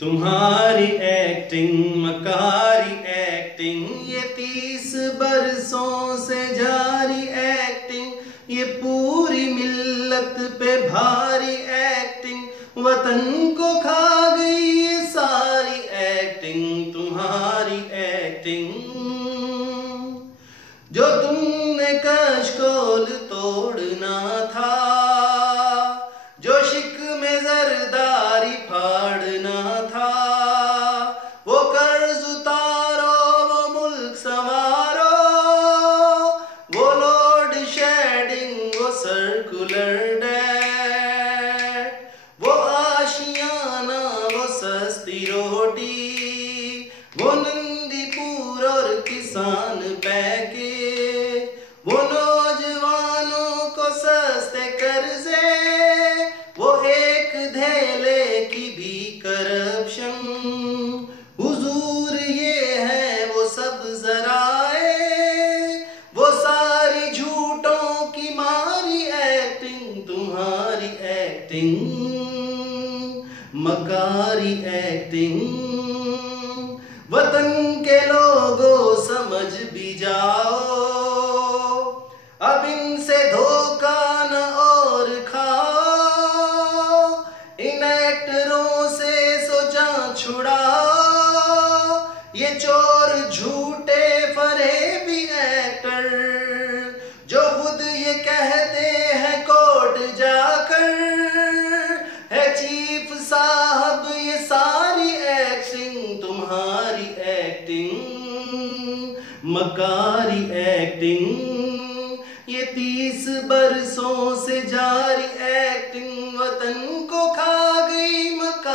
तुम्हारी acting मकारी acting, ये 30 बरसों से जारी एक्टिंग, ये पूरी मिल्लत पे भारी एक्टिंग, वतन को खा गई ये सारी एक्टिंग तुम्हारी एक्टिंग। जो तुमने कशकोल तोड़ना था, जो शिक में जरदारी फाड़ना था, वो कर्ज उतारो, वो मुल्क संवारो, वो लोड शेडिंग, वो सर्कुलर डेट, वो आशियाना, वो सस्ती रोटी, वो नंदीपुर और किसान पैकेज, वो नौजवानों को सस्ते कर्जे, वो एक धेले की भी करप्शन। हुजूर ये है वो सब जराए, वो सारी झूठों की मारी एक्टिंग तुम्हारी एक्टिंग मकारी एक्टिंग। वतन के लोगों समझ भी जाओ, अब इनसे धोखा न और खाओ, इन एक्टरों से सोचा छुड़ाओ, ये चोर झूठे फरेबी एक्टर, जो खुद ये कहते हैं कोर्ट जाकर है चीफ साहब, ये सारी एक्टिंग तुम्हारी एक्टिंग मकारी एक्टिंग, ये 30 बरसों से जारी एक्टिंग, वतन को खा गई मकारी